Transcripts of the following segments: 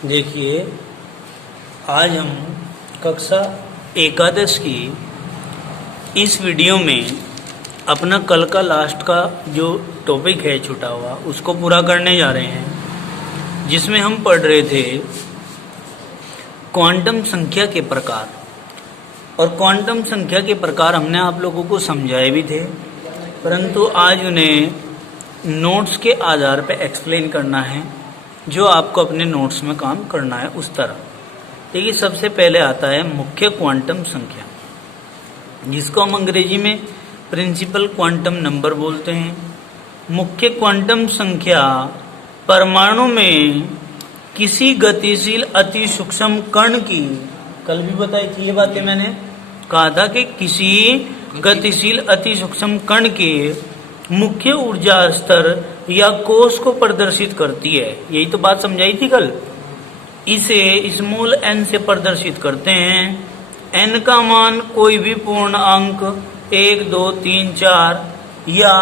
देखिए, आज हम कक्षा एकादश की इस वीडियो में अपना कल का लास्ट का जो टॉपिक है छूटा हुआ उसको पूरा करने जा रहे हैं, जिसमें हम पढ़ रहे थे क्वांटम संख्या के प्रकार। और क्वांटम संख्या के प्रकार हमने आप लोगों को समझाए भी थे, परंतु आज उन्हें नोट्स के आधार पर एक्सप्लेन करना है, जो आपको अपने नोट्स में काम करना है उस तरह। देखिए, सबसे पहले आता है मुख्य क्वांटम संख्या, जिसको हम अंग्रेजी में प्रिंसिपल क्वांटम नंबर बोलते हैं। मुख्य क्वांटम संख्या परमाणु में किसी गतिशील अति सूक्ष्म कण की, कल भी बताई थी ये बातें, मैंने कहा था कि किसी गतिशील अति सूक्ष्म कण के मुख्य ऊर्जा स्तर या कोश को प्रदर्शित करती है। यही तो बात समझाई थी कल। इसे स्मॉल n से प्रदर्शित करते हैं। n का मान कोई भी पूर्ण अंक 1, 2, 3, 4 या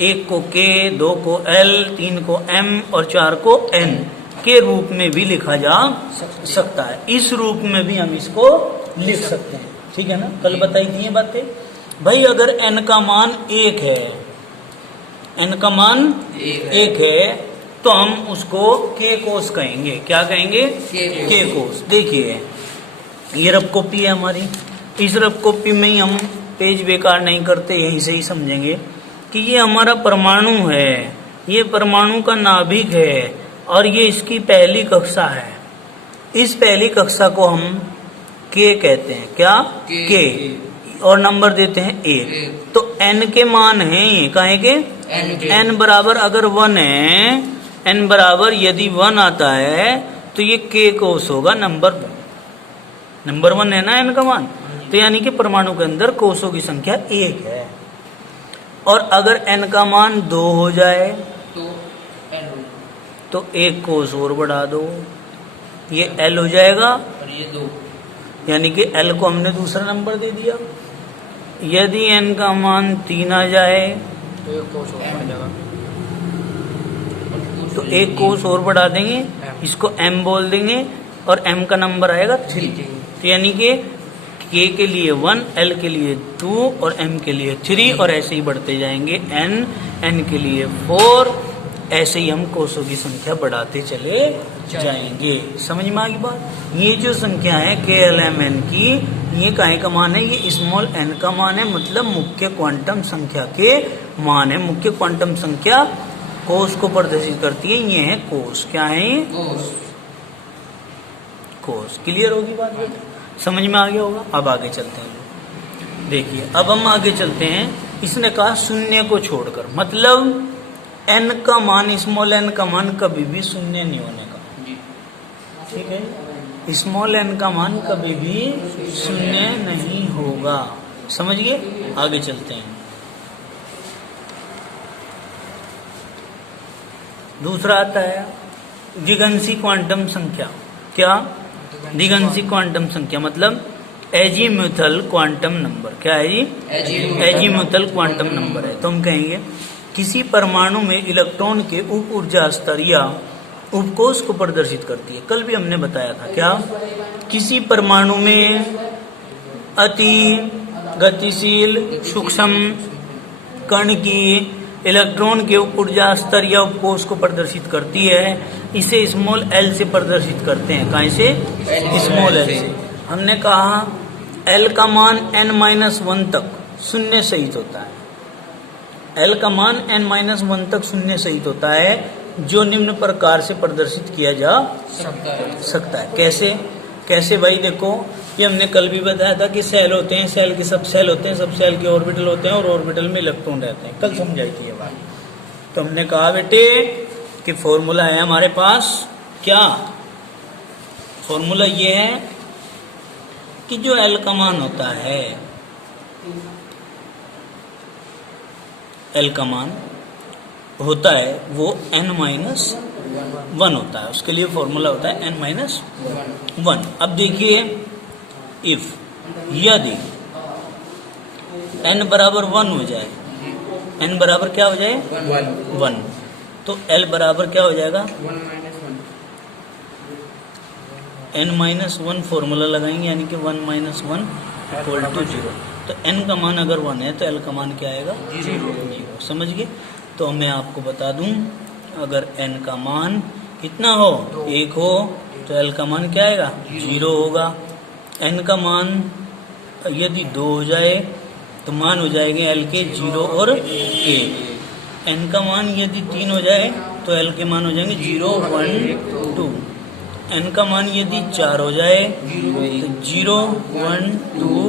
1 को k, 2 को l, 3 को m और 4 को n के रूप में भी लिखा जा सकता है। इस रूप में भी हम इसको लिख सकते हैं, ठीक है ना। कल बताई थी ये बातें। भाई, अगर n का मान 1 है, n का मान 1 है, तो हम उसको k कोस कहेंगे। क्या कहेंगे? k कोस। देखिए, ये रफ कॉपी है हमारी। इस रफ कॉपी में ही हम पेज बेकार नहीं करते, यहीं से ही समझेंगे कि ये हमारा परमाणु है, ये परमाणु का नाभिक है और ये इसकी पहली कक्षा है। इस पहली कक्षा को हम k कहते हैं। क्या? k। और नंबर देते हैं 1। तो n के मान हैं ये, काहे के? n बराबर अगर 1 है, n बराबर यदि 1 आता है तो ये k कोस होगा नंबर 1 है ना n का मान। तो यानी कि परमाणु के अंदर कोषों की संख्या 1 है। और अगर n का मान 2 हो जाए तो 1 कोस और बढ़ा दो, ये l हो जाएगा और ये 2, यानी कि l को हमने दूसरा नंबर दे दिया। यदि n का मान 3 आ जाए तो 1 कोस और बढ़ा देंगे, इसको m बोल देंगे और m का नंबर आएगा 3। तो यानी कि k के लिए 1, l के लिए 2 और m के लिए 3, और ऐसे ही बढ़ते जाएंगे n के लिए 4। ऐसे ही हम कोषों की संख्या बढ़ाते चले जाएंगे। समझ में आ गई बात? ये जो संख्या है k, l, m, n की, ये काहे का मान है? ये स्मॉल n का मान है, मतलब मुख्य क्वांटम संख्या के मान है। मुख्य क्वांटम संख्या कोष को प्रदर्शित करती है। ये है कोष। क्या है? कोष। क्लियर होगी बात? समझ में आ गया होगा। अब आगे चलते हैं। देखिए, अब हम आगे चलते हैं। इसने कहा शून्य को छोड़कर, मतलब n का मान, स्मॉल n का मान कभी भी शून्य नहीं होने का, ठीक है। स्मॉल n का मान कभी भी शून्य नहीं होगा। समझिए, आगे चलते हैं। दूसरा आता है द्विगंशी क्वांटम संख्या। क्या? द्विगंशी क्वांटम संख्या मतलब एजीम्यूथल क्वांटम नंबर। क्या है जी? एजीम्यूथल क्वांटम नंबर है। तो हम कहेंगे किसी परमाणु में इलेक्ट्रॉन के उप ऊर्जा स्तर या उपकोष को प्रदर्शित करती है। कल भी हमने बताया था। क्या? किसी परमाणु में अति गतिशील सूक्ष्म कण की इलेक्ट्रॉन के उप ऊर्जा स्तर या उपकोष को प्रदर्शित करती है। इसे स्मॉल l से प्रदर्शित करते हैं। कहाँ से? स्मॉल l से। हमने कहा l का मान n-1 तक शून्य सहित होता है। l का मान n-1 तक शून्य सहित होता है, जो निम्न प्रकार से प्रदर्शित किया जा सकता है। कैसे भाई? देखो, ये हमने कल भी बताया था कि सेल होते हैं, सेल के सब सेल होते हैं, सब सेल के ऑर्बिटल होते हैं और ऑर्बिटल में इलेक्ट्रॉन रहते हैं। कल समझाई थी ये बात। तो हमने कहा बेटे कि फॉर्मूला है हमारे पास। क्या फॉर्मूला? ये है कि जो l का मान होता है, l का मान होता है वो n-1 होता है। उसके लिए फॉर्मूला होता है n-1। अब देखिए, इफ यदि n बराबर 1 हो जाए, n बराबर क्या हो जाए? 1, तो l बराबर क्या हो जाएगा? n-1 फॉर्मूला लगाएंगे, यानी कि 1 - 1 = 0। तो n का मान अगर 1 है तो l का मान क्या आएगा? 0। समझ गए? तो मैं आपको बता दूं, अगर n का मान कितना हो, 1 हो, तो l का मान क्या आएगा? 0 होगा। n का मान यदि 2 हो जाए तो मान हो जाएंगे l के 0 और 1। n का मान यदि 3 हो जाए तो l के मान हो जाएंगे 0, 1, 2। n का मान यदि 4 हो जाए तो 0, 1, 2,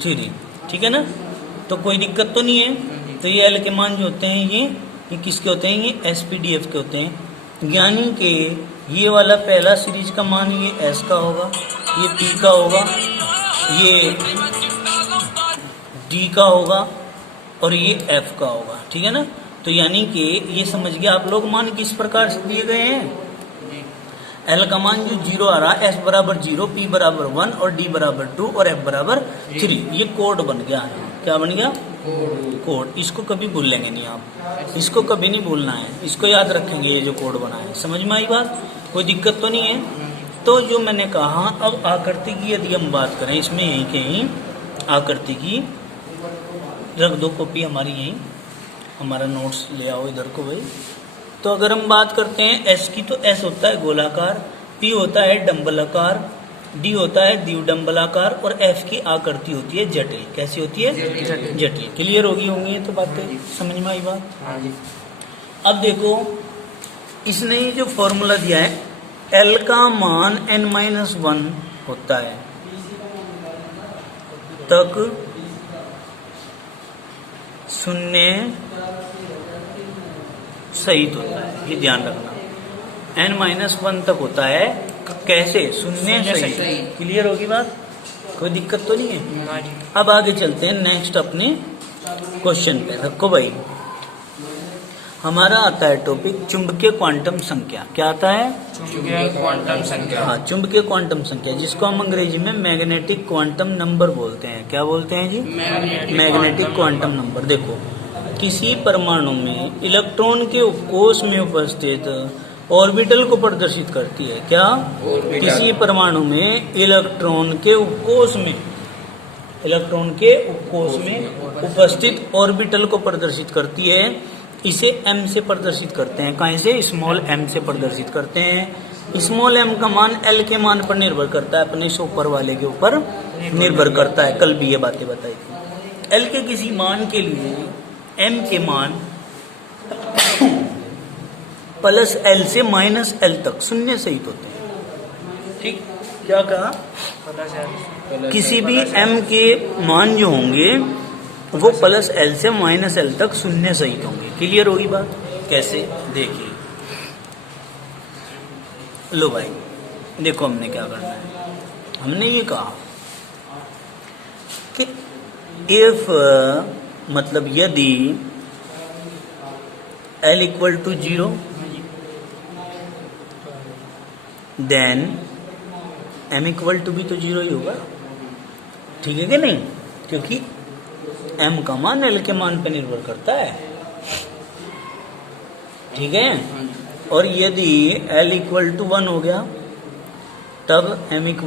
3। ठीक है ना? तो कोई दिक्कत तो नहीं है। तो ये l के मान जो होते हैं ये किसके होते हैं? ये SPDF के होते हैं। यानी कि ये वाला पहला सीरीज का मान ये S का होगा, ये P का होगा, ये D का होगा और ये F का होगा। ठीक है ना? तो यानी कि ये समझ गए आप लोग मान किस प्रकार से दिए गए हैं। L का मान जो 0 आ रहा है, S बराबर 0, P बराबर 1 और D बराबर 2 और F बराबर 3। ये कोड बन गया है। क्या बन गया? कोड। इसको कभी भूलेंगे नहीं आप, इसको कभी नहीं भूलना है, इसको याद रखेंगे। ये जो कोड बना है, समझ में आई बात? कोई दिक्कत तो नहीं है। तो जो मैंने कहा, अब आकृति की यदि हम बात करें, इसमें यहीं कहीं आकृति की रख दो कॉपी हमारी, यहीं हमारा नोट्स ले आओ इधर को भाई। तो अगर हम बात करते हैं S की, तो S होता है गोलाकार, P होता है डम्बलाकार, D होता है द्विडम्बलाकार और F की आकृति होती है जटिल। कैसी होती है? जटिल। क्लियर होगी होंगी ये तो बातें, समझ में आई बात? हाँ जी। अब देखो, इसने ये जो फॉर्मूला दिया है, L का मान n-1 होता है तक 0 सहित होता है। ये ध्यान रखना, n-1 तक होता है। कैसे? 0 सहित। क्लियर होगी बात? कोई दिक्कत तो नहीं है? हाँ जी। अब आगे चलते हैं नेक्स्ट अपने क्वेश्चन पे। रखो भाई, हमारा आता है टॉपिक चुंबकीय क्वांटम संख्या। क्या आता है? चुंबकीय क्वांटम संख्या। हाँ, चुंबकीय क्वांटम संख्या, जिसको हम अंग्रेजी में मैग्नेटिक क्वांटम नंबर बोलते हैं। क्या बोलते हैं जी? Magnetic quantum number. देखो, किसी परमाणु में इलेक्ट्रॉन के उपकोष में उपस्थित ऑर्बिटल को प्रदर्शित करती है। क्या? किसी परमाणु में इलेक्ट्रॉन के उपकोष में उपस्थित ऑर्बिटल को प्रदर्शित करती है। इसे m से प्रदर्शित करते हैं। कहाँ से? स्मॉल m से प्रदर्शित करते हैं। स्मॉल m का मान l के मान पर निर्भर करता है, अपने से ऊपर वाले के ऊपर निर्भर करता है। कल भी ये बातें बताई थी। l के किसी मान के लिए m के मान प्लस l से माइनस l तक 0 सहित होते हैं। ठीक? क्या कहा? किसी भी m के मान जो होंगे वो प्लस l से माइनस l तक 0 सहित होंगे। क्लियर होगी बात? कैसे? देखिए, लो भाई, देखो हमने क्या करना है। हमने ये कहा कि इफ मतलब यदि l = 0 देन m = भी तो 0 ही होगा। ठीक है कि नहीं? क्योंकि m का मान l के मान पर निर्भर करता है। ठीक है? और यदि l = 1 हो गया तब m =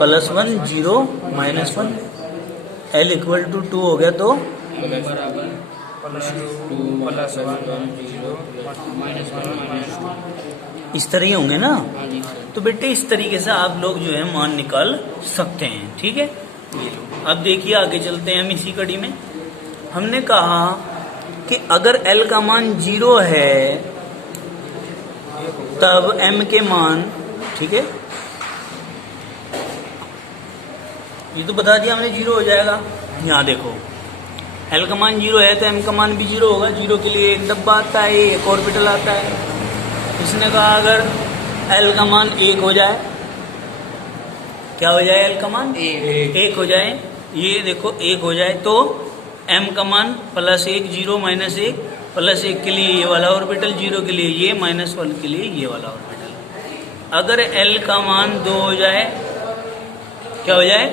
+1, 0, -1। l = 2 हो गया तो इस तरह ही होंगे ना। तो बेटे इस तरीके से आप लोग जो है मान निकाल सकते हैं। ठीक है? अब देखिए आगे चलते हैं हम इसी कड़ी में। हमने कहा कि अगर l का मान 0 है तब m के मान, ठीक है, ये तो बता दिया हमने 0 हो जाएगा। यहाँ देखो, l का मान 0 है तो m का मान भी 0 होगा। 0 के लिए एक डब्बा आता है, एक ऑर्बिटल आता है। इसने कहा अगर l का मान 1 हो जाए, क्या हो जाए? l का मान 1 हो जाए। ये देखो 1 हो जाए तो m का मान +1, 0, -1, +1 के लिए ये वाला ऑर्बिटल, 0 के लिए ये, -1 के लिए ये वाला ऑर्बिटल। अगर l का मान 2 हो जाए, क्या हो जाए?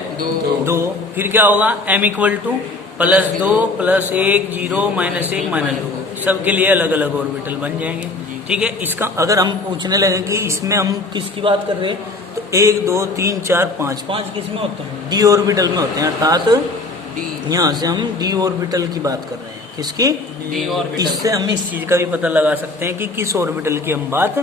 2। फिर क्या होगा? m = +2, +1, 0, -1, -2। सबके लिए अलग अलग ऑर्बिटल बन जाएंगे। ठीक है, इसका अगर हम पूछने लगे कि इसमें हम किसकी बात कर रहे हैं, तो 1 2 3 4 5 5 किस में होते हैं, डी ऑर्बिटल में होते हैं, अर्थात यहाँ से हम डी ऑर्बिटल की बात कर रहे हैं। किसकी? D orbital. इससे हम इस चीज का भी पता लगा सकते हैं कि किस ऑर्बिटल की हम बात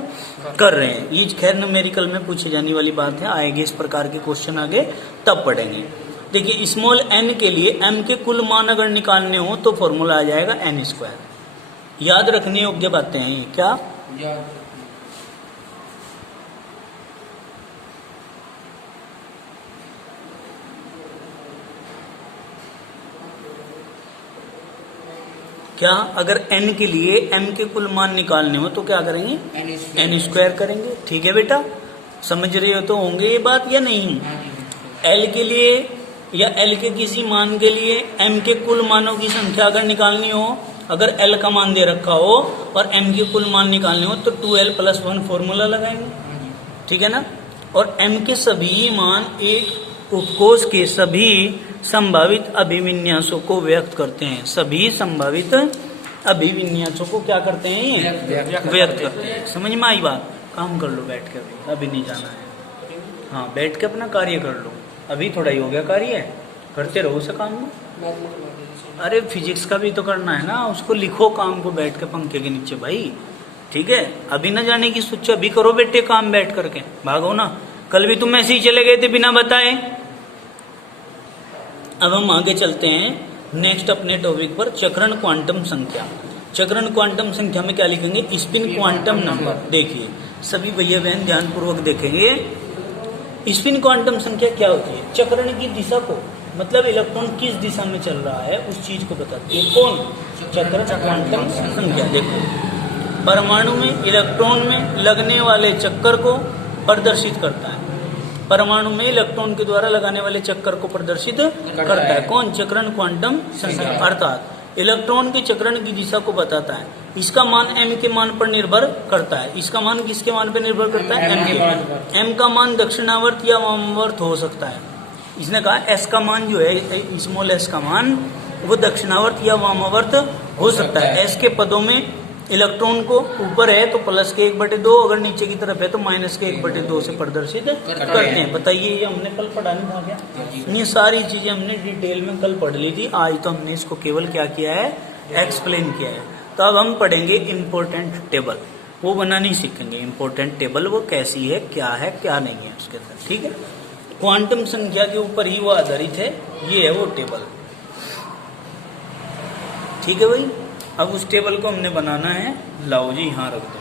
कर रहे हैं। ये खैर न्यूमेरिकल में पूछी जाने वाली बात है, आएगी इस प्रकार के क्वेश्चन आगे तब पढ़ेंगे। देखिए स्मॉल n के लिए m के कुल मान अगर निकालने हो तो फॉर्मूला आ जाएगा n²। याद रखने योग्य बातें हैं ये। क्या? क्या? अगर n के लिए m के कुल मान निकालने हो तो क्या करेंगे, n² करेंगे। ठीक है बेटा, समझ रहे हो तो होंगे ये बात या नहीं? l के लिए या l के किसी मान के लिए m के कुल मानों की संख्या अगर निकालनी हो, अगर l का मान दे रखा हो और m के कुल मान निकालने हो तो 2l+1 फॉर्मूला लगाएंगे। ठीक है ना? और m के सभी मान एक उपकोष के सभी संभावित अभिविन्यासों को व्यक्त करते हैं। सभी संभावित अभिविन्यासों को क्या करते हैं, ये व्यक्त करते हैं। समझ में आई बात? काम कर लो बैठ के, अभी नहीं जाना है। हाँ, बैठ के अपना कार्य कर लो, अभी थोड़ा ही हो गया कार्य, करते रहो उसे काम में। अरे फिजिक्स का भी तो करना है ना, उसको लिखो काम को बैठ के पंखे के नीचे भाई। ठीक है, अभी ना जाने की सोचो, अभी करो बेटे काम बैठ करके, भागो ना। कल भी तुम ऐसे ही चले गए थे बिना बताए। अब हम आगे चलते हैं नेक्स्ट अपने टॉपिक पर, चक्रण क्वांटम संख्या। चक्रण क्वांटम संख्या में क्या लिखेंगे, स्पिन क्वांटम नंबर। देखिए सभी भैया बहन ध्यान पूर्वक देखेंगे, स्पिन क्वांटम संख्या क्या होती है, चक्रण की दिशा को, मतलब इलेक्ट्रॉन किस दिशा में चल रहा है उस चीज को बताती है। कौन? चक्रण क्वांटम संख्या। देखो परमाणु में इलेक्ट्रॉन में लगने वाले चक्कर को प्रदर्शित करता है, परमाणु में इलेक्ट्रॉन के द्वारा लगाने वाले चक्कर को प्रदर्शित करता है। कौन? चक्रण क्वांटम संख्या, अर्थात इलेक्ट्रॉन के चक्रण की दिशा को बताता है। इसका मान m के मान पर निर्भर करता है। इसका मान किसके मान पर निर्भर करता है, m के। m का मान दक्षिणावर्त या वामावर्त हो सकता है। इसने कहा s का मान जो है, स्मॉल s का मान वो दक्षिणावर्त या वामावर्त हो सकता है। s के पदों में इलेक्ट्रॉन को ऊपर है तो +1/2, अगर नीचे की तरफ है तो -1/2 से प्रदर्शित करते हैं। बताइए, ये हमने कल पढ़ा नहीं था क्या? ये सारी चीजें हमने डिटेल में कल पढ़ ली थी, आज तो हमने इसको केवल क्या किया है, एक्सप्लेन किया है। तो अब हम पढ़ेंगे इम्पोर्टेंट टेबल, वो बनानी सीखेंगे। इम्पोर्टेंट टेबल वो कैसी है, क्या नहीं है उसके अंदर। ठीक है, क्वांटम संख्या के ऊपर ही वो आधारित है, ये है वो टेबल। ठीक है भाई, अब उस टेबल को हमने बनाना है। लाओ जी यहाँ रख दो।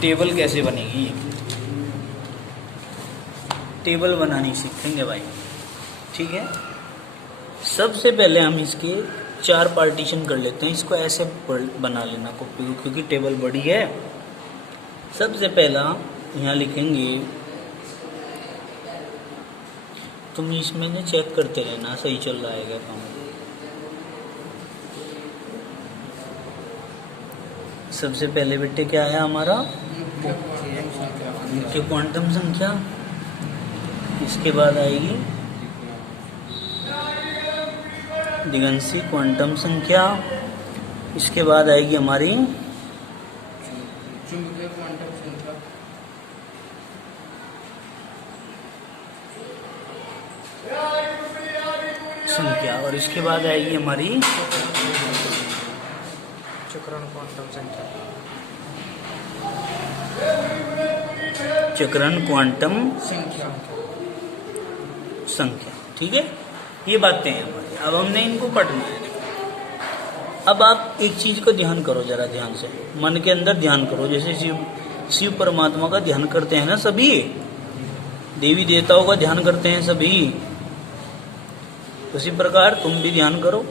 टेबल कैसे बनेगी, टेबल बनानी सीखेंगे भाई। ठीक है, सबसे पहले हम इसके 4 पार्टीशन कर लेते हैं। इसको ऐसे बना लेना कॉपी, क्योंकि टेबल बड़ी है। सबसे पहला यहाँ लिखेंगे, तुम इसमें ना चेक करते रहना सही चल रहा है क्या काम। सबसे पहले बेटे क्या है हमारा, मुख्य क्वांटम संख्या। इसके बाद आएगी दिगंशी क्वांटम संख्या। इसके बाद आएगी हमारी चुंबकीय क्वांटम संख्या, और इसके बाद आएगी हमारी चक्रण क्वांटम संख्या। चक्रण क्वांटम संख्या। ठीक है, ये बातें हैं हमारी। अब हमने इनको पढ़ना है। अब आप एक चीज को ध्यान करो, जरा ध्यान से, मन के अंदर ध्यान करो। जैसे शिव परमात्मा का ध्यान करते हैं ना सभी, देवी देवताओं का ध्यान करते हैं सभी, उसी प्रकार तुम भी ध्यान करो।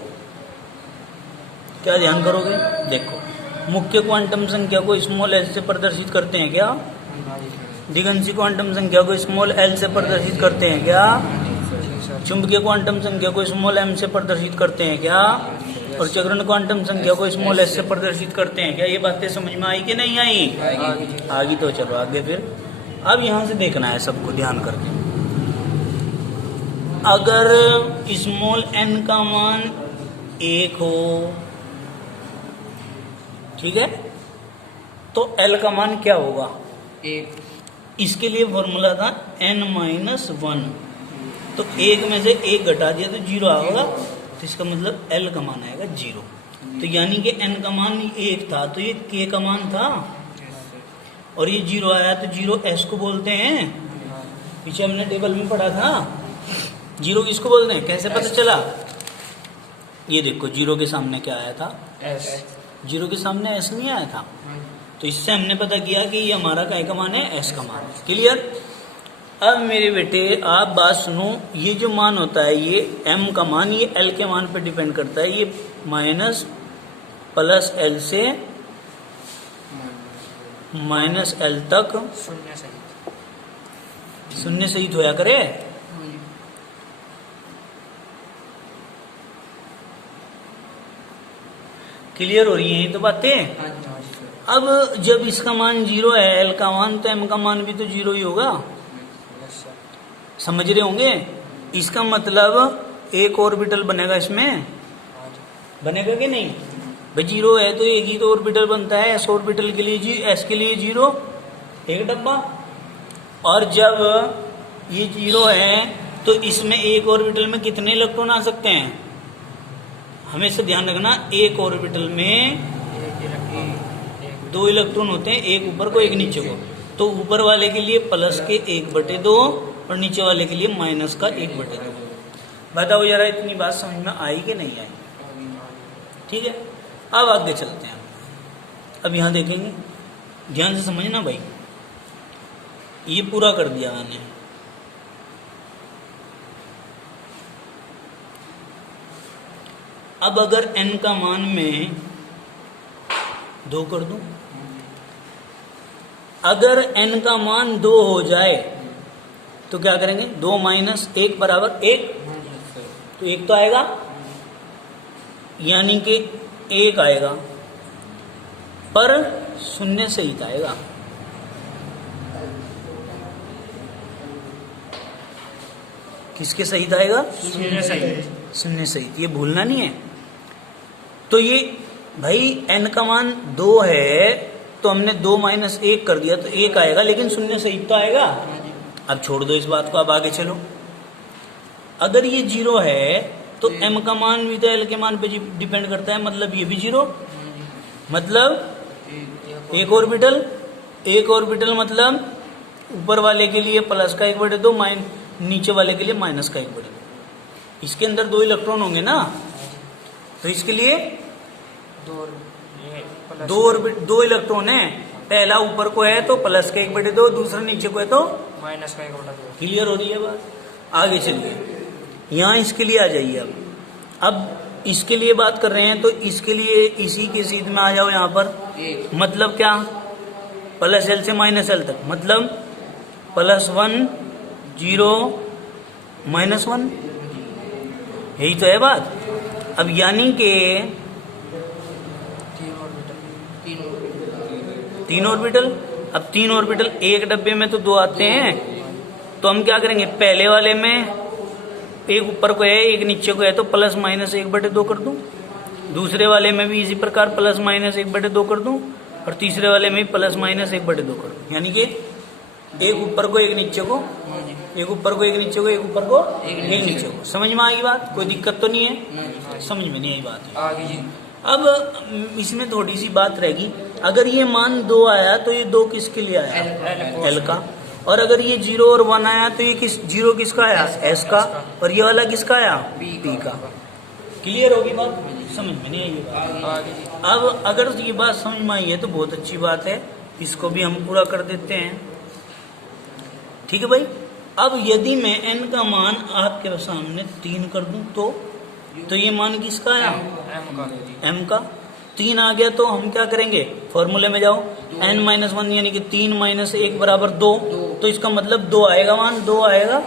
क्या ध्यान करोगे? देखो, मुख्य क्वांटम संख्या को स्मॉल एल से प्रदर्शित करते हैं क्या? दिगंशी क्वांटम संख्या को स्मॉल एल से प्रदर्शित करते हैं क्या? चुंबकीय क्वांटम संख्या को स्मॉल एम से प्रदर्शित करते हैं क्या? और चक्रण क्वांटम संख्या को स्मॉल एस से प्रदर्शित करते हैं क्या? ये बातें समझ में आई कि नहीं आई? आगे तो चलो आगे फिर। अब यहाँ से देखना है सबको ध्यान करके। अगर स्मॉल एन का मान 1 हो, ठीक है, तो L का मान क्या होगा? 1 इसके लिए फॉर्मूला था n-1, तो 1 में से 1 घटा दिया तो 0 आएगा, तो इसका मतलब L का मान आएगा 0। तो यानी कि n का मान 1 था तो ये k का मान था, और ये 0 आया तो 0 s को बोलते हैं। पीछे हमने टेबल में पढ़ा था 0 किसको बोलते हैं, कैसे पता चला? ये देखो 0 के सामने क्या आया था? S 0 के सामने s नहीं आया था, तो इससे हमने पता किया कि ये हमारा काय का मान है, s का मान है। क्लियर? अब मेरे बेटे आप बात सुनो, ये जो मान होता है ये m का मान ये l के मान पे डिपेंड करता है, ये माइनस प्लस l से माइनस l तक 0 सही। शून्य सहित होया करे। क्लियर हो रही है ये तो बातें? अब जब इसका मान 0 है l का मान, तो m का मान भी तो 0 ही होगा, समझ रहे होंगे? इसका मतलब एक ऑर्बिटल बनेगा, इसमें बनेगा कि नहीं? भाई 0 है तो एक ही तो ऑर्बिटल बनता है, s ऑर्बिटल के लिए s के लिए 0 एक डब्बा, और जब ये 0 है तो इसमें एक ऑर्बिटल में कितने इलेक्ट्रॉन आ सकते हैं? हमेशा ध्यान रखना, एक ऑर्बिटल में 2 इलेक्ट्रॉन होते हैं, एक ऊपर को एक नीचे को, तो ऊपर वाले के लिए प्लस के 1/2 और नीचे वाले के लिए माइनस का 1/2। बताओ जरा इतनी बात समझ में आई कि नहीं आई? ठीक है, अब आगे चलते हैं। अब यहां देखेंगे, ध्यान से समझना भाई, ये पूरा कर दिया मैंने। अब अगर n का मान में 2 कर दूं, अगर n का मान 2 हो जाए तो क्या करेंगे? 2 माइनस 1 बराबर 1, तो 1 तो आएगा, यानी कि 1 आएगा, पर 0 सहित आएगा। किसके सहित आएगा? 0 सही। 0 सहित, ये भूलना नहीं है। तो ये भाई n का मान 2 है तो हमने 2 माइनस 1 कर दिया तो 1 आएगा, लेकिन 0 सहित तो आएगा। अब छोड़ दो इस बात को, अब आगे चलो। अगर ये 0 है तो m का मान भी तो l के मान पे डिपेंड करता है, मतलब ये भी 0, मतलब एक ऑर्बिटल मतलब ऊपर वाले के लिए प्लस का 1/2, नीचे वाले के लिए माइनस का 1/2। इसके अंदर 2 इलेक्ट्रॉन होंगे ना, तो इसके लिए 2 इलेक्ट्रॉन है। पहला ऊपर को है तो प्लस का 1/2, दूसरा नीचे को है तो माइनस का 1/2। क्लियर हो रही है बात? आगे चलिए, यहाँ इसके लिए आ जाइए। अब इसके लिए बात कर रहे हैं तो इसके लिए इसी के सीध में आ जाओ यहाँ पर। मतलब क्या? प्लस l से माइनस l तक, मतलब +1 0 -1, यही तो है बात। अब यानी कि 3 ऑर्बिटल, अब 3 ऑर्बिटल एक डब्बे में तो 2 आते हैं, तो हम क्या करेंगे? पहले वाले में एक ऊपर को है एक नीचे को है तो प्लस माइनस 1/2 कर दूं, दूसरे वाले में भी इसी प्रकार प्लस माइनस 1/2 कर दूं, और तीसरे वाले में भी प्लस माइनस 1/2 कर दूं। यानी कि एक ऊपर को एक नीचे को, एक ऊपर को एक नीचे को, एक ऊपर को एक नीचे को। समझ में आएगी बात? कोई दिक्कत तो नहीं है? समझ में नहीं आई बात? आगे जी। अब इसमें थोड़ी सी बात रहेगी, अगर ये मान 2 आया तो ये 2 किसके लिए आया? L का। और अगर ये 0 और 1 आया तो ये 0 किसका आया? S का। और ये वाला किसका आया? P का। क्लियर होगी बात? समझ में नहीं आई बात? आगे जी। अब अगर ये बात समझ में आई है तो बहुत अच्छी बात है, इसको भी हम पूरा कर देते हैं। ठीक है भाई। अब यदि मैं n का मान आपके सामने 3 कर दूं तो ये मान किसका आया? m का। 3 आ गया तो हम क्या करेंगे? फॉर्मूले में जाओ, n-1 यानी कि 3 - 1 बराबर 2, तो इसका मतलब 2 आएगा, मान 2 आएगा,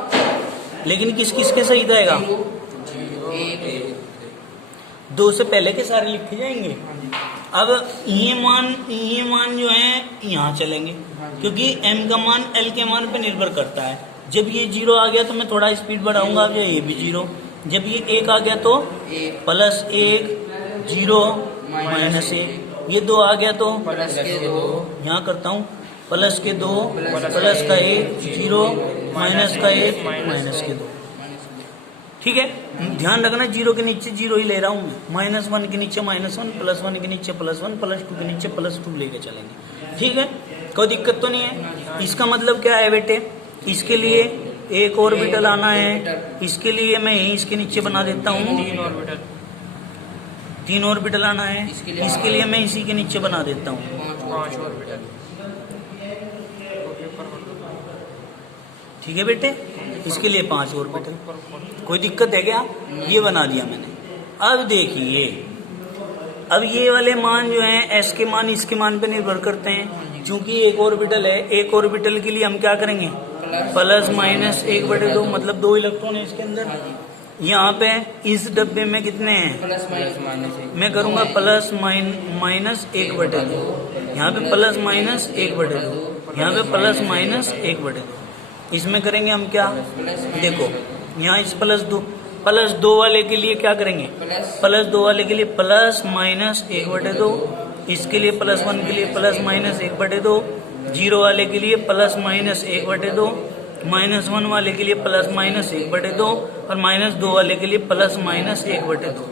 लेकिन किस किस के सहित आएगा? 2 से पहले के सारे लिखे जाएंगे। अब ये मान जो है यहाँ चलेंगे, क्योंकि m का मान l के मान पे निर्भर करता है। जब ये 0 आ गया तो मैं थोड़ा स्पीड बढ़ाऊंगा, अब ये भी 0, जब ये एक आ गया तो एक प्लस एक, जीरो, माइनस एक। ये दो आ गया तो प्लस के दो यहाँ करता हूँ प्लस के दो, प्लस का एक, जीरो, माइनस का एक, माइनस के दो। ठीक है, ध्यान रखना जीरो के नीचे जीरो ही ले रहा हूँ मैं, माइनस वन के नीचे माइनस वन, प्लस वन के नीचे प्लस वन, प्लस टू के नीचे प्लस टू लेके चलेंगे। ठीक है, कोई दिक्कत तो नहीं है। इसका मतलब क्या है बेटे, इसके लिए एक ऑर्बिटल आना है, इसके लिए मैं यही इसके नीचे बना देता हूँ, तीन ऑर्बिटल, तीन ऑर्बिटल आना है, इसके लिए मैं इसी के नीचे बना देता हूँ। पांच ऑर्बिटल। ठीक है बेटे, इसके लिए पांच ऑर्बिटल। कोई दिक्कत है क्या? ये बना दिया मैंने। अब देखिए, अब ये वाले मान जो हैं एस के मान इसके मान पे निर्भर करते हैं। क्योंकि एक ऑर्बिटल है, एक ऑर्बिटल के लिए हम क्या करेंगे, प्लस माइनस एक बटे दो, मतलब दो इलेक्ट्रॉन है इसके अंदर। यहाँ पे इस डब्बे में कितने हैं, प्लस माइनस एक। मैं करूंगा प्लस माइनस एक बटे दो, यहाँ पे प्लस माइनस एक बटे दो, यहाँ पे प्लस माइनस एक बटे दो। इसमें करेंगे हम क्या, देखो यहाँ इस प्लस दो वाले के लिए क्या करेंगे, प्लस दो वाले के लिए प्लस माइनस एक बटे दो, इसके लिए प्लस वन के लिए प्लस माइनस एक बटे दो, जीरो वाले के लिए प्लस माइनस एक बटे दो, माइनस वन वाले के लिए प्लस माइनस एक बटे दो, और माइनस दो वाले के लिए प्लस माइनस एक बटे दो।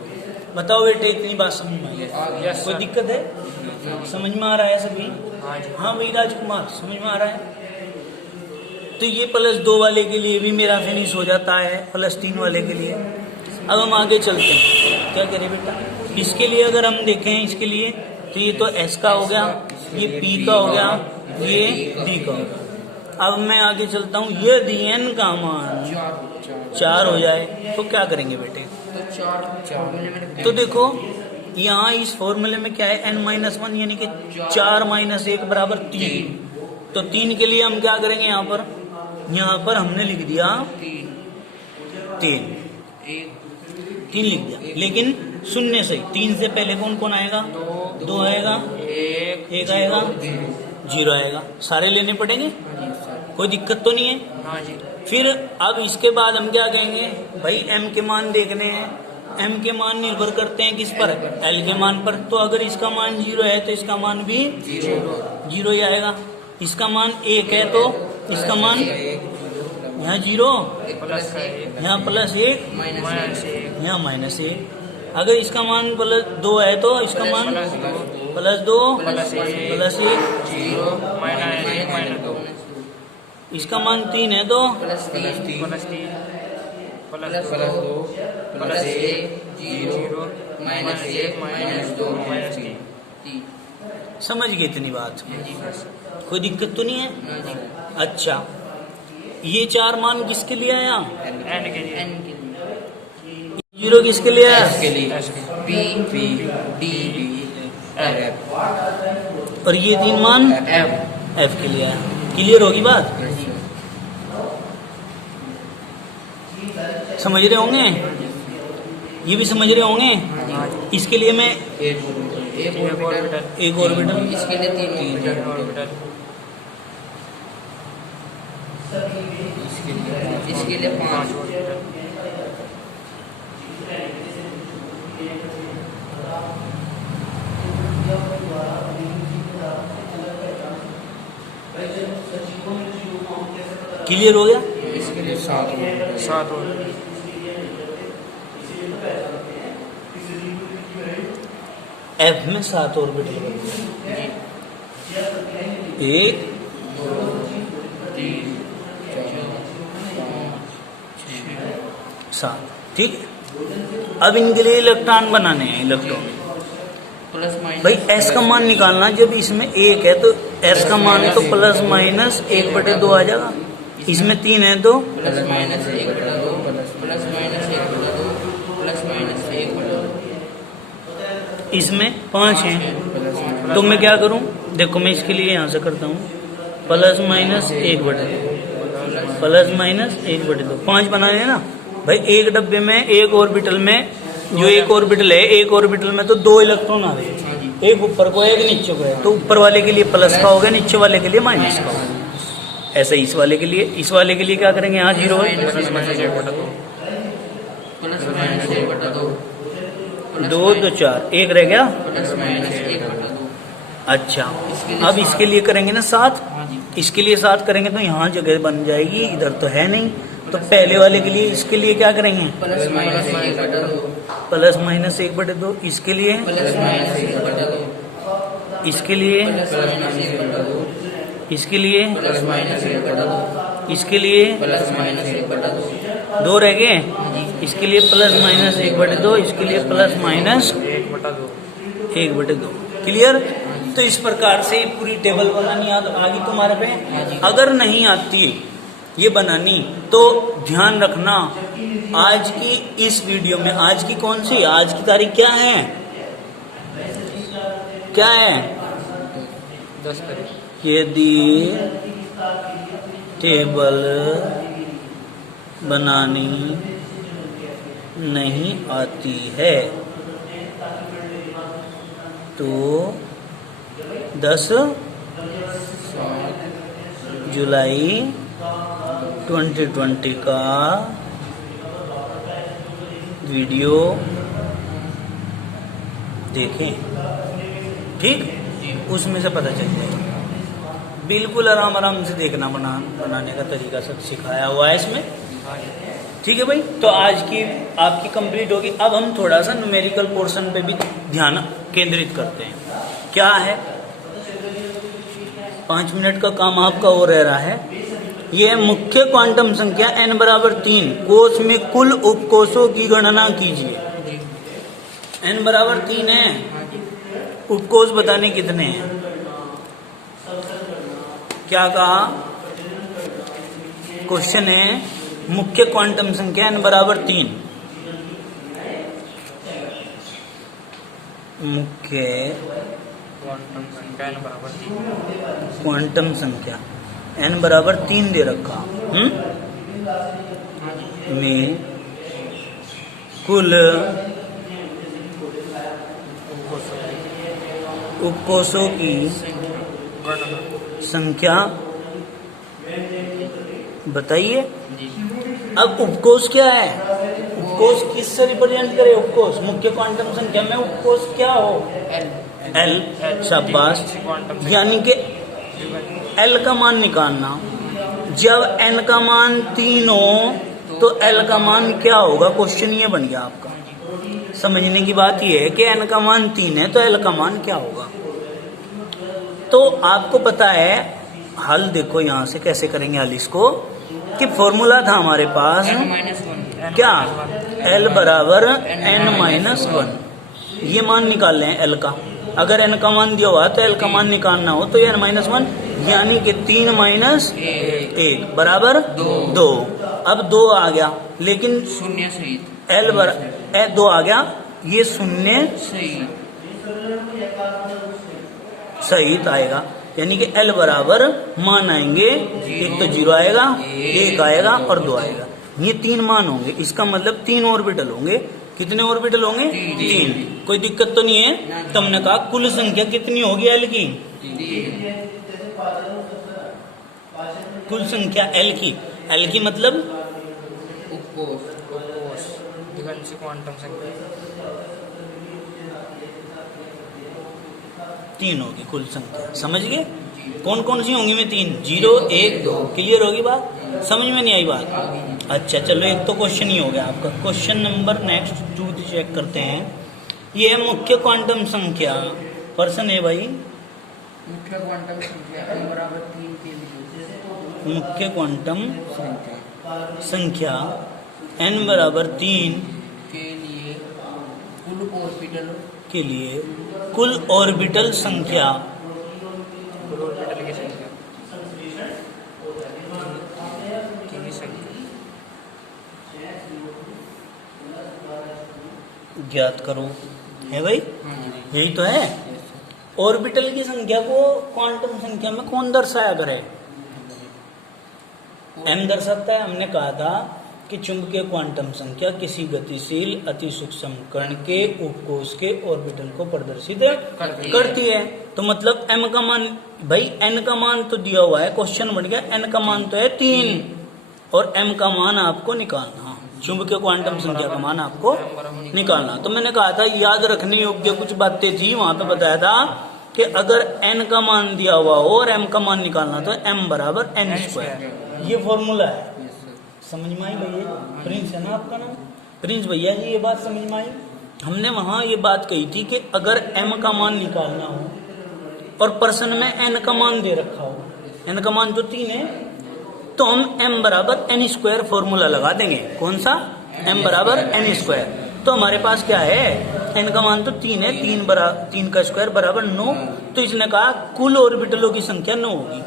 बताओ बेटे, इतनी बात समझ में आई? कोई दिक्कत है? समझ में आ रहा है सभी? हाँ भाई राजकुमार, समझ में आ रहा है? तो ये प्लस दो वाले के लिए भी मेरा फिनिश हो जाता है, प्लस तीन वाले के लिए। अब हम आगे चलते हैं, क्या करें बेटा, इसके लिए अगर हम देखें, इसके लिए तो ये तो एस का हो गया, ये पी का हो गया, ये डी का हो गया। अब मैं आगे चलता हूँ, यदि एन का मान चार हो जाए तो क्या करेंगे बेटे? तो देखो यहाँ इस फॉर्मूले में क्या है, एन माइनस वन यानी कि चार माइनस एक बराबर तीन। तो तीन के लिए हम क्या करेंगे, यहाँ पर हमने लिख दिया तीन, तीन लिख दिया, लेकिन शून्य से, तीन से पहले कौन कौन आएगा, दो आएगा, एक आएगा, जीरो आएगा। सारे लेने पड़ेंगे, कोई दिक्कत तो नहीं है। फिर अब इसके बाद हम क्या कहेंगे, भाई एम के मान देखने हैं। एम के मान निर्भर करते हैं किस पर, एल के मान पर। तो अगर इसका मान जीरो है तो इसका मान भी जीरो ही आएगा। इसका मान एक है तो इसका मान यहाँ जीरो, यहाँ प्लस एक, यहाँ माइनस एक। अगर इसका मान प्लस दो है तो इसका मान प्लस दो, प्लस एक, इसका मान तीन है तो समझ गए इतनी बात? कोई दिक्कत तो नहीं है? अच्छा, ये चार मान किसके लिए आया, जीरो किसके लिए आया, पी डी एफ, और ये तीन मान एफ के लिए आया। क्लियर होगी बात? समझ रहे होंगे? ये भी समझ रहे होंगे? इसके लिए मैं एक ऑर्बिटल, इसके लिए तीन ऑर्बिटल, इसके लिए पांच ऑर्बिटल, क्लियर हो गया? इसके लिए सात ऑर्बिटल, एफ में सात ऑर्बिटल एक, सात। ठीक है, अब इनके लिए इलेक्ट्रॉन बनाने हैं, इलेक्ट्रॉन। प्लस माइनस भाई एस का मान निकालना, जब इसमें एक है तो एस का मान तो प्लस माइनस एक बटे दो आ जाएगा। इसमें तीन है तो प्लस माइनस एक बटा दो, प्लस माइनस एक बटा दो, प्लस माइनस एक बटा दो। इसमें पांच हैं तो मैं क्या करूं, देखो मैं इसके लिए यहाँ से करता हूँ, प्लस माइनस एक बटे दो, प्लस माइनस एक बटे दो, पांच बनाने हैं ना भाई। एक डब्बे में, एक ऑर्बिटल में, जो एक ऑर्बिटल है, एक ऑर्बिटल में तो दो इलेक्ट्रॉन आ गए, एक ऊपर को एक नीचे को है, तो ऊपर वाले के लिए प्लस का हो गया, नीचे वाले के लिए माइनस का होगा। ऐसे इस वाले के लिए क्या करेंगे, यहाँ जीरो है, प्लस माइनस 1/2 2 2 4 1 रह गया। Plus minus 1/2। अच्छा, इसके लिए अब इसके लिए करेंगे ना 7। हाँ जी। इसके लिए 7 करेंगे तो यहाँ जगह बन जाएगी, इधर तो है नहीं। तो पहले वाले के लिए इसके लिए क्या करेंगे? Plus minus 1/2। Plus minus 1/2। इसके लिए प्लस माइनस 1/2। इसके लिए प्लस माइनस 1/2। इसके लिए प्लस माइनस 1/2। इसके लिए प्लस माइनस 1/2। 2 रह गए। इसके लिए प्लस माइनस 1/2, इसके लिए प्लस माइनस 1/2। क्लियर? तो इस प्रकार से पूरी टेबल बनानी आ गई तुम्हारे पे। अगर नहीं आती ये बनानी तो ध्यान रखना, आज की इस वीडियो में, आज की कौन सी, आज की तारीख क्या है? क्या है? 10 तारीख। यदि टेबल बनानी नहीं आती है तो 10 जुलाई 2020 का वीडियो देखें। ठीक, उसमें से पता चल जाएगा। बिल्कुल आराम आराम से देखना, बनाने का तरीका सब सिखाया हुआ है इसमें। ठीक है भाई, तो आज की आपकी कंप्लीट होगी। अब हम थोड़ा सा न्यूमेरिकल पोर्शन पे भी ध्यान केंद्रित करते हैं। क्या है? 5 मिनट का काम आपका हो रह रहा है। यह मुख्य क्वांटम संख्या n बराबर 3 कोष में कुल उपकोषों की गणना कीजिए। n बराबर 3 है, उपकोष बताने कितने हैं? क्या कहा? क्वेश्चन है मुख्य क्वांटम संख्या n बराबर 3। मुख्य क्वांटम संख्या n बराबर 3 दे रखा में कुल उपकोषों की संख्या बताइए। अब उपकोष क्या है? उपकोष किससे रिप्रेजेंट करे? उपकोष मुख्य क्वांटम संख्या में उपकोष क्या हो? L। शाबाश। यानी कि L का मान निकालना। जब N का मान 3 हो तो L का मान क्या होगा? क्वेश्चन ये बन गया आपका। समझने की बात ये है कि N का मान 3 है तो L का मान क्या होगा। तो आपको पता है हल, देखो यहां से कैसे करेंगे हल इसको, कि फॉर्मूला था हमारे पास क्या? L बराबर n-1। ये मान निकाल लें L का। अगर n का मान दिया हुआ तो L का मान निकालना हो तो ये n-1, यानी कि 3 माइनस 1 बराबर 2। अब 2 आ गया, लेकिन शून्य सहित L बराबर 2 आ गया, ये शून्य सहित आएगा, यानी कि L बराबर मान आएंगे, एक तो 0 आएगा, 1 आएगा और 2 आएगा। ये 3 मान होंगे। इसका मतलब 3 ऑर्बिटल होंगे। कितने ऑर्बिटल होंगे? 3। कोई दिक्कत तो नहीं है। तब ने कहा कुल संख्या कितनी होगी L की? कुल संख्या L की मतलब उपकोष क्वांटम संख्या 3 होगी कुल संख्या। समझ गए? कौन कौन सी होंगी? में 3, 0, 1, 2। क्लियर होगी बात? समझ में नहीं आई बात? अच्छा चलो, एक तो क्वेश्चन ही हो गया आपका। क्वेश्चन नंबर नेक्स्ट 2 चेक करते हैं। ये है मुख्य क्वांटम संख्या। पर्सन है भाई, मुख्य क्वांटम संख्या n बराबर 3 के लिए मुख्य क्वांटम संख्या n बराबर 3 के लिए कुल ऑर्बिटल के लिए कुल ऑर्बिटल संख्या ज्ञात करो। है भाई? यही तो है। ऑर्बिटल की संख्या को क्वांटम संख्या में कौन दर्शाया करे? m दर्शाता है। हमने कहा था कि चुंबकीय क्वांटम संख्या किसी गतिशील अति सूक्ष्म कण के उपकोष के ऑर्बिटल को प्रदर्शित करती है। तो मतलब m का मान, भाई n का मान तो दिया हुआ है, क्वेश्चन बन गया n का मान तो है 3 और m का मान आपको निकालना। चुंबकीय क्वांटम संख्या का मान आपको निकालना। तो मैंने कहा था याद रखने योग्य कुछ बातें थी, वहां पे बताया था कि अगर n का मान दिया हुआ हो और m का मान निकालना तो m बराबर n स्क्वायर, ये फॉर्मूला है। समझ में आई भैया? प्रिंस है ना आपका नाम? प्रिंस भैया जी, ये बात समझ में आई? हमने वहां ये बात कही थी कि अगर m का मान निकालना हो और प्रश्न में n का मान दे रखा हो, n का मान तो 3 है, तो हम m बराबर n स्क्वायर फॉर्मूला लगा देंगे। कौन सा? m बराबर n स्क्वायर। तो हमारे पास क्या है? n का मान तो 3 है, 3 का स्क्वायर बराबर 9। तो इसने कहा कुल ऑर्बिटलों की संख्या 9 होगी।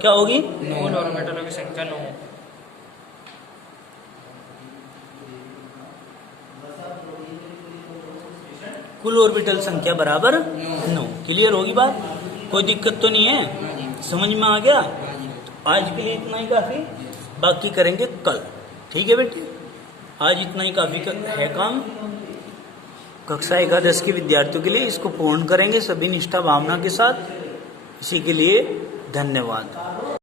क्या होगी? कुल ऑर्बिटलों की संख्या 9। कुल ऑर्बिटल संख्या बराबर 9। क्लियर होगी बात? कोई दिक्कत तो नहीं है? समझ में आ गया? आज के लिए इतना ही काफी, बाकी करेंगे कल। ठीक है बेटी, आज इतना ही काफी है काम। कक्षा 11 के विद्यार्थियों के लिए इसको पूर्ण करेंगे सभी निष्ठा भावना के साथ। इसी के लिए धन्यवाद।